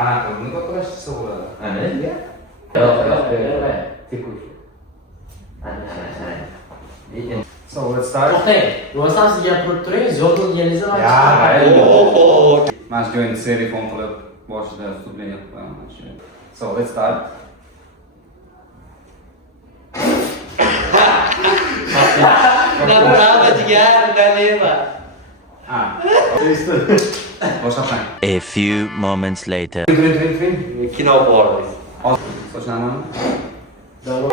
Ну какой сила? Нет? So let's start. To'xtang, sizga gapirib turing, Ziyodulla yeringizni Mana shu joyni telefon qilib boshida вступление qilib qo'yaman. So let's start. Boshlayman. A few moments later. Kino bordi. Sochlarimni.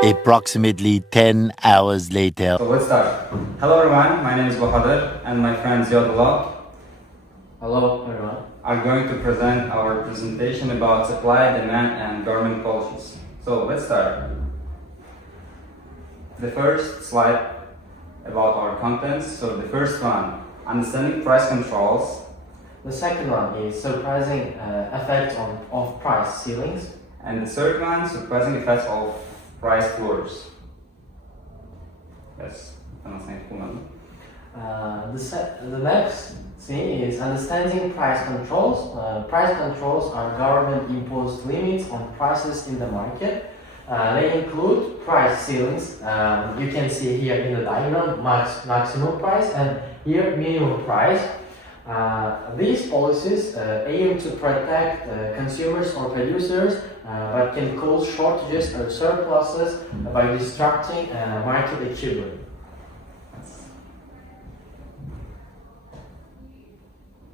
Approximately 10 hours later. So let's start. Hello everyone, my name is Bahadur and my friend Ziyodulla Hello, everyone. are going to present our presentation about supply, demand and government policies. So let's start. The first slide about our contents. So the first one, understanding price controls. The second one is surprising effects of price ceilings. And the third one, surprising effects of price floors. Yes, The next thing is understanding price controls. Price controls are government-imposed limits on prices in the market. They include price ceilings. You can see here in the diagram maximum price and here minimum price. These policies aim to protect consumers or producers but can cause shortages or surpluses by disrupting market equilibrium.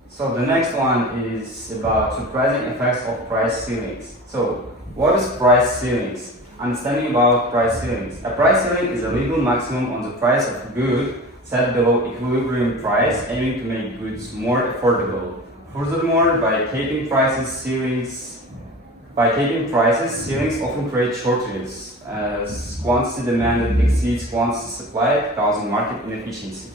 So the next one is about surprising effects of price ceilings. So what is price ceilings? Understanding about price ceilings. A price ceiling is a legal maximum on the price of a good set below equilibrium price, aiming to make goods more affordable. Furthermore, by keeping prices, ceilings often create shortages as quantity demanded exceeds quantity supplied, causing market inefficiency.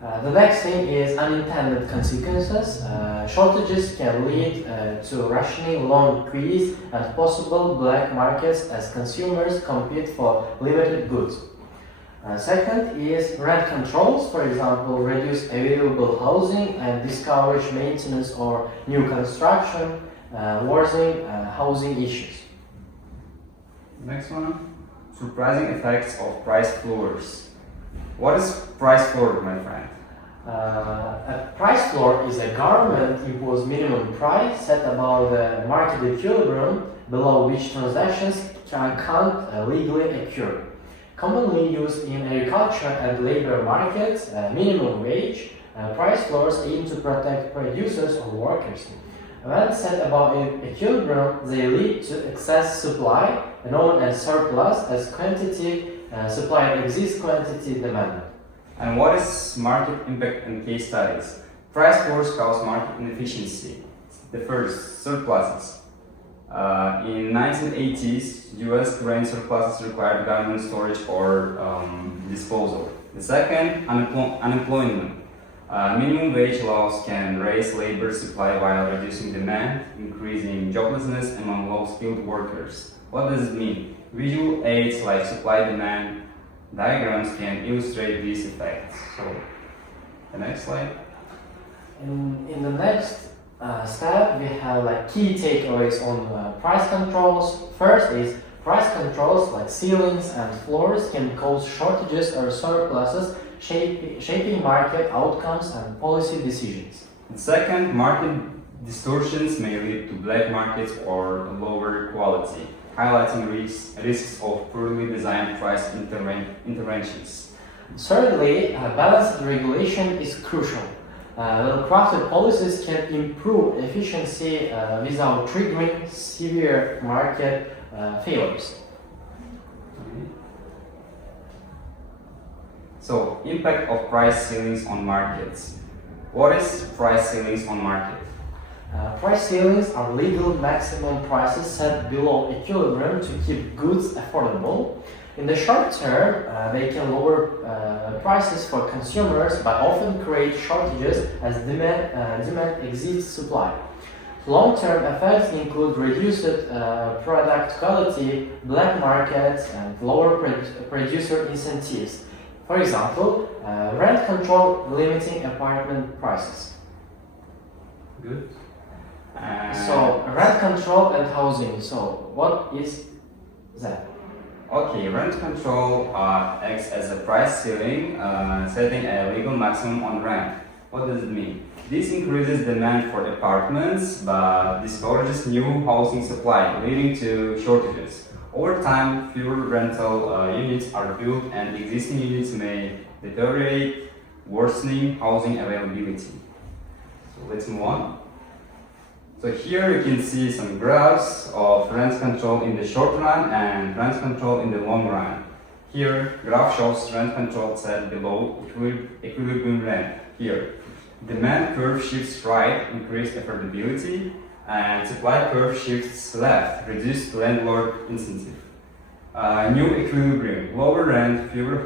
The next thing is unintended consequences. Shortages can lead to rationing, long queues, and possible black markets as consumers compete for limited goods. Second is rent controls, for example, reduce available housing and discourage maintenance or new construction, worsening housing issues. Next one, surprising effects of price floors. What is price floor, my friend? A price floor is a government-imposed minimum price set above the market equilibrium, below which transactions can't legally occur. Commonly used in agriculture and labor markets, minimum wage price floors aim to protect producers or workers. When set above equilibrium, they lead to excess supply, known as surplus, as quantity supply exceeds quantity demanded. And what is market impact in case studies? Price floors cause market inefficiency. The first, surpluses. In 1980s, US grain surpluses required government storage or disposal. The second, unemployment. Minimum wage laws can raise labor supply while reducing demand, increasing joblessness among low-skilled workers. What does it mean? Visual aids like supply-demand diagrams can illustrate these effects. So, the next slide. In the next step, we have key takeaways on price controls. First is price controls like ceilings and floors can cause shortages or surpluses, shaping market outcomes and policy decisions. And second, market distortions may lead to black markets or lower quality, highlighting risks of poorly designed price interventions. Thirdly, balanced regulation is crucial. Well-crafted policies can improve efficiency without triggering severe market failures. So, impact of price ceilings on markets. What is price ceilings on market? Price ceilings are legal maximum prices set below equilibrium to keep goods affordable. In the short term, they can lower prices for consumers but often create shortages as demand exceeds supply. Long-term effects include reduced product quality, black markets, and lower producer incentives. For example, rent control limiting apartment prices. Good. So rent control and housing. So what is that? Okay, rent control acts as a price ceiling, setting a legal maximum on rent. What does it mean? This increases demand for apartments but discourages new housing supply, leading to shortages. Over time, fewer rental units are built and existing units may deteriorate, worsening housing availability. So let's move on. So here you can see some graphs of rent control in the short run and rent control in the long run. Here, graph shows rent control set below equilibrium rent. Here, demand curve shifts right, increased affordability, and supply curve shifts left, reduced landlord incentive. New equilibrium, lower rent, fewer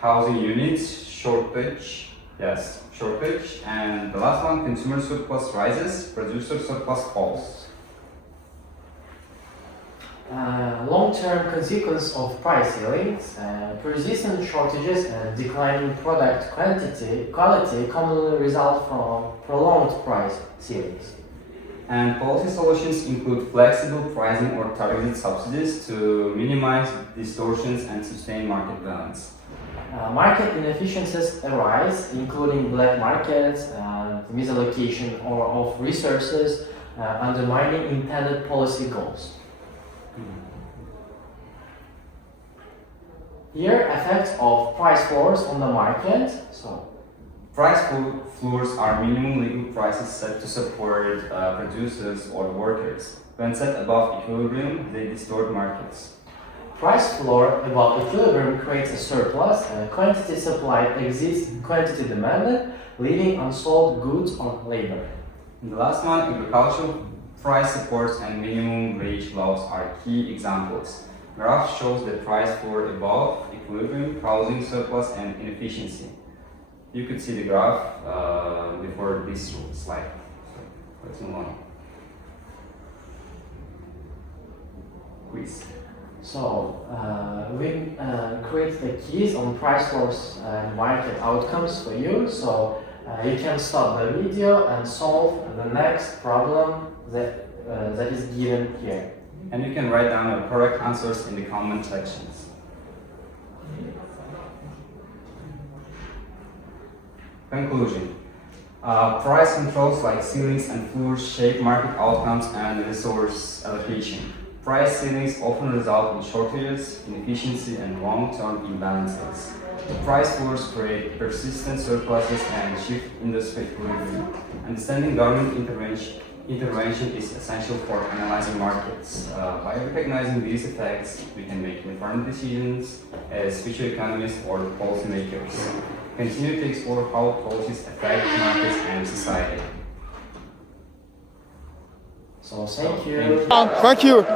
housing units, shortage, and the last one, consumer surplus rises, producer surplus falls. Long-term consequence of price ceilings, persistent shortages and declining product quality commonly result from prolonged price ceilings. And policy solutions include flexible pricing or targeted subsidies to minimize distortions and sustain market balance. Market inefficiencies arise, including black markets and misallocation of resources, undermining intended policy goals. Here, effects of price floors on the market. So, price floors are minimum legal prices set to support producers or workers. When set above equilibrium, they distort markets. Price floor above equilibrium creates a surplus, quantity supplied exceeds quantity demanded, leaving unsold goods or labor. And the last one, agricultural price supports and minimum wage laws are key examples. Graph shows the price floor above equilibrium, housing surplus, and inefficiency. You could see the graph before this slide. So let's move on. Quiz. So, we create the keys on price floors and market outcomes for you. So, you can stop the video and solve the next problem that is given here. And you can write down your correct answers in the comment sections. Conclusion. Price controls like ceilings and floors shape market outcomes and resource allocation. Price ceilings often result in shortages, inefficiency, and long-term imbalances. The price floors create persistent surpluses and shift industry equilibrium. Understanding government intervention is essential for analyzing markets. By recognizing these effects, we can make informed decisions as future economists or policymakers. Continue to explore how policies affect markets and society. So, thank you. Thank you.